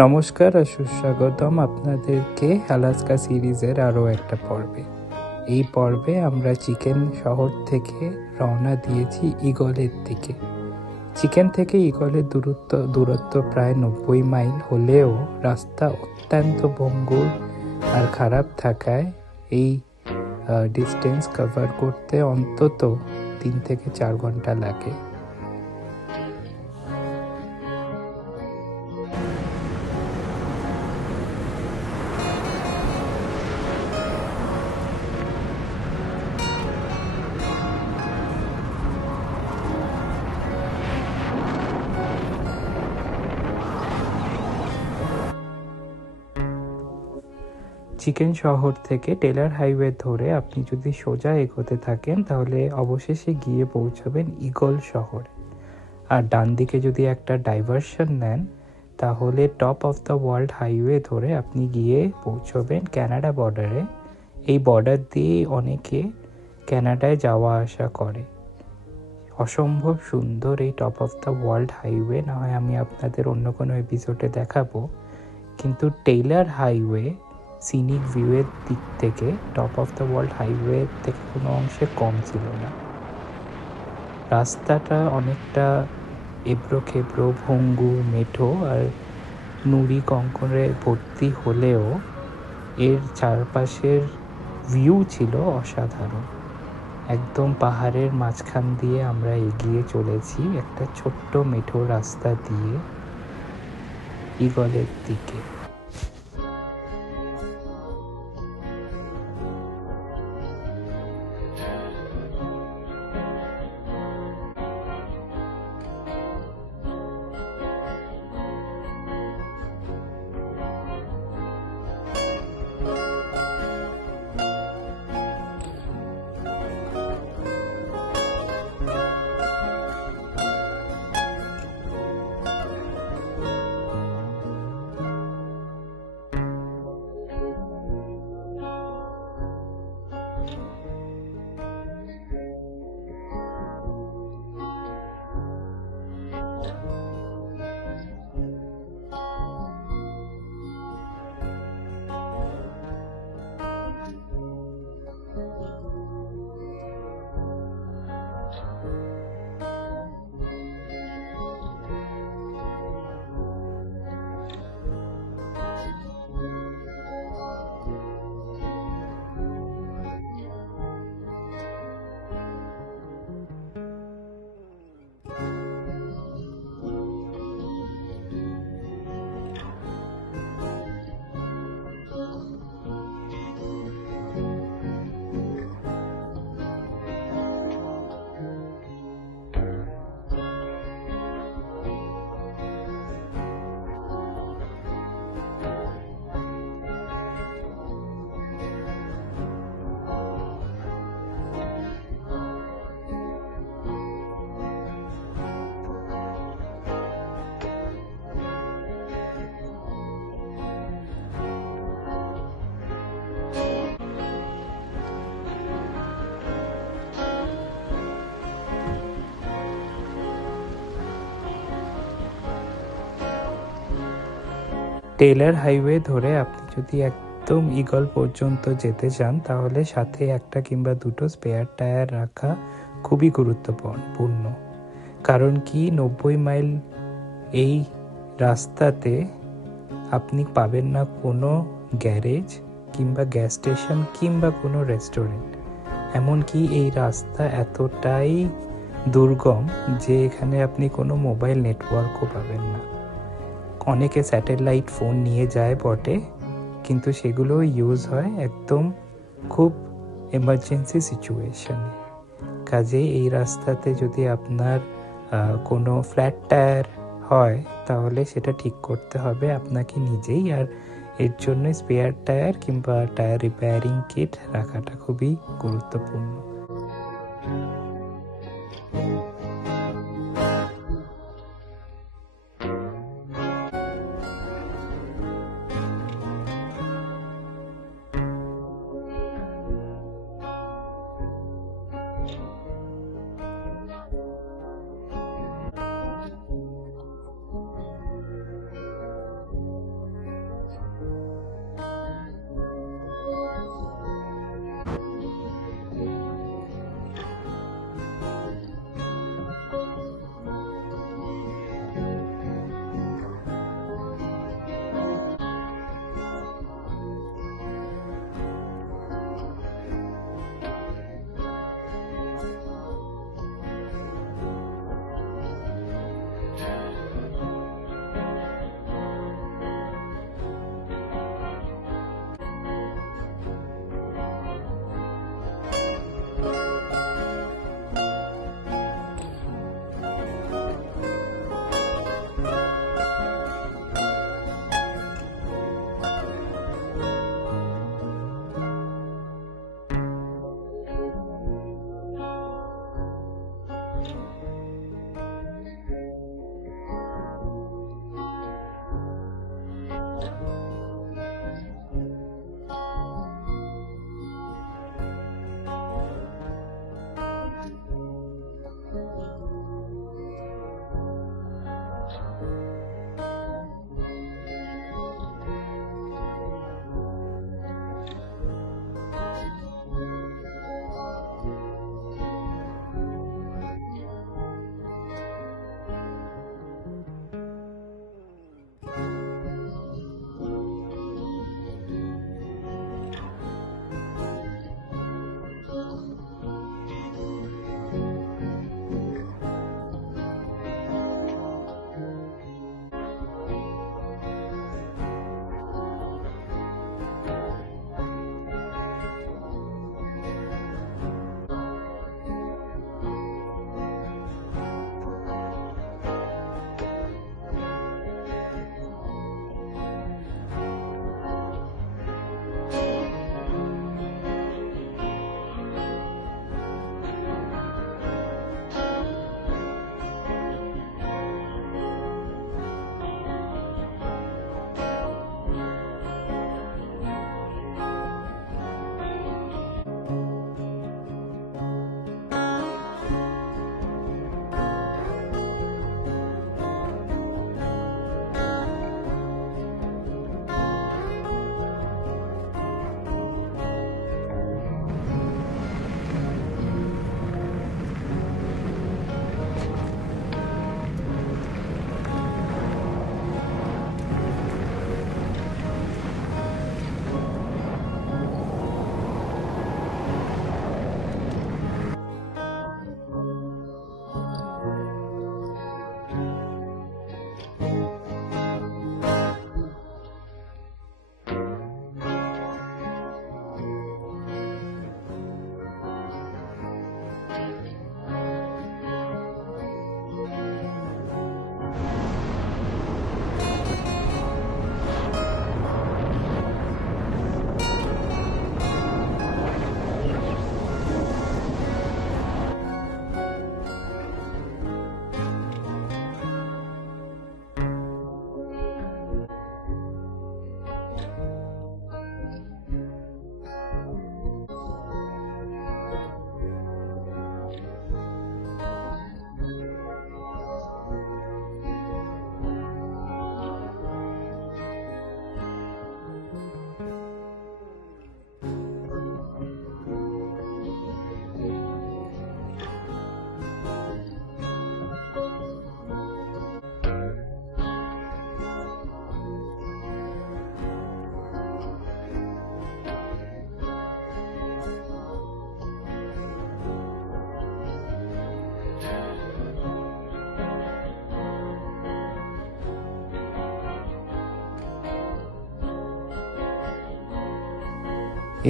নমস্কার আর সুস্বাগতম আপনাদেরকে আলাস্কা সিরিজের আরও একটা পর্বে। এই পর্বে আমরা চিকেন শহর থেকে রওনা দিয়েছি ঈগলের দিকে। চিকেন থেকে ঈগলের দূরত্ব প্রায় 90 মাইল হলেও রাস্তা অত্যন্ত ভঙ্গুর আর খারাপ থাকায় এই ডিস্টেন্স কভার করতে অন্তত 3 থেকে 4 ঘন্টা লাগে। চিকেন শহর থেকে টেলার হাইওয়ে ধরে আপনি যদি সোজা এগোতে থাকেন তাহলে অবশেষে গিয়ে পৌঁছবেন ঈগল শহরে। আর ডান দিকে যদি একটা ডাইভারশন নেন তাহলে top of the world highway ধরে আপনি গিয়ে পৌঁছবেন কানাডা বর্ডারে। এই বর্ডার দিয়েই অনেকে কানাডায় যাওয়া আসা করে। অসম্ভব সুন্দর এই top of the world highway, না হয় আমি আপনাদের অন্য কোনো এপিসোডে দেখাবো, কিন্তু টেইলার হাইওয়ে সিনিক ভিউয়ের দিক থেকে top of the world highway থেকে কোনো অংশে কম ছিল না। রাস্তাটা অনেকটা এবড়ো খেবড়ো, ভঙ্গুর, মেঠো আর নুড়ি কঙ্করে ভর্তি হলেও এর চারপাশের ভিউ ছিল অসাধারণ। একদম পাহাড়ের মাঝখান দিয়ে আমরা এগিয়ে চলেছি একটা ছোট্ট মেঠো রাস্তা দিয়ে ঈগলের দিকে। টেইলার হাইওয়ে ধরে আপনি যদি একদম ঈগল পর্যন্ত যেতে চান তাহলে সাথে একটা কিংবা দুটো স্পেয়ার টায়ার রাখা খুবই গুরুত্বপূর্ণ। কারণ কি 90 মাইল এই রাস্তাতে আপনি পাবেন না কোনো গ্যারেজ কিংবা গ্যাস স্টেশন কিংবা কোনো রেস্টুরেন্ট। এমনকি এই রাস্তা এতটাই দুর্গম যে এখানে আপনি কোনো মোবাইল নেটওয়ার্কও পাবেন না। অনেকে স্যাটেলাইট ফোন নিয়ে যায় বটে, কিন্তু সেগুলো ইউজ হয় একদম খুব এমার্জেন্সি সিচুয়েশনে। কাজেই এই রাস্তাতে যদি আপনার কোনো ফ্ল্যাট টায়ার হয় তাহলে সেটা ঠিক করতে হবে আপনাকে নিজেই, আর এর জন্য স্পেয়ার টায়ার কিংবা টায়ার রিপেয়ারিং কিট রাখাটা খুবই গুরুত্বপূর্ণ।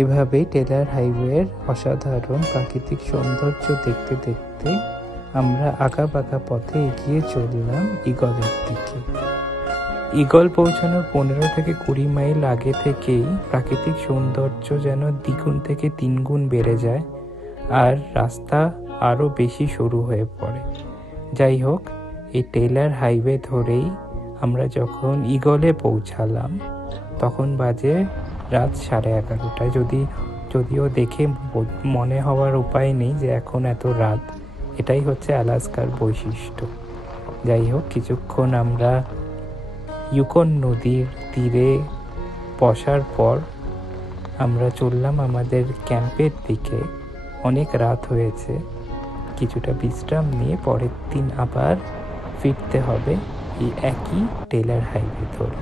এভাবেই টেলার হাইওয়ের অসাধারণ প্রাকৃতিক সৌন্দর্য দেখতে দেখতে আমরা আঁকাবাঁকা পথে এগিয়ে চললাম ঈগলের দিকে। ঈগল পৌঁছানোর 15 থেকে 20 মাইল আগে থেকেই প্রাকৃতিক সৌন্দর্য যেন দ্বিগুণ থেকে 3 গুণ বেড়ে যায় আর রাস্তা আরও বেশি সরু হয়ে পড়ে। যাই হোক, এই টেলার হাইওয়ে ধরেই আমরা যখন ঈগলে পৌঁছালাম তখন বাজে রাত 11:30। যদিও দেখে মনে হওয়ার উপায় নেই যে এখন এত রাত। এটাই হচ্ছে আলাস্কার বৈশিষ্ট্য। যাই হোক, কিছুক্ষণ আমরা ইউকন নদীর তীরে বসার পর আমরা চললাম আমাদের ক্যাম্পের দিকে। অনেক রাত হয়েছে, কিছুটা বিশ্রাম নিয়ে পরের দিন আবার ফিরতে হবে এই একই টেলার হাইওয়ে ধরে।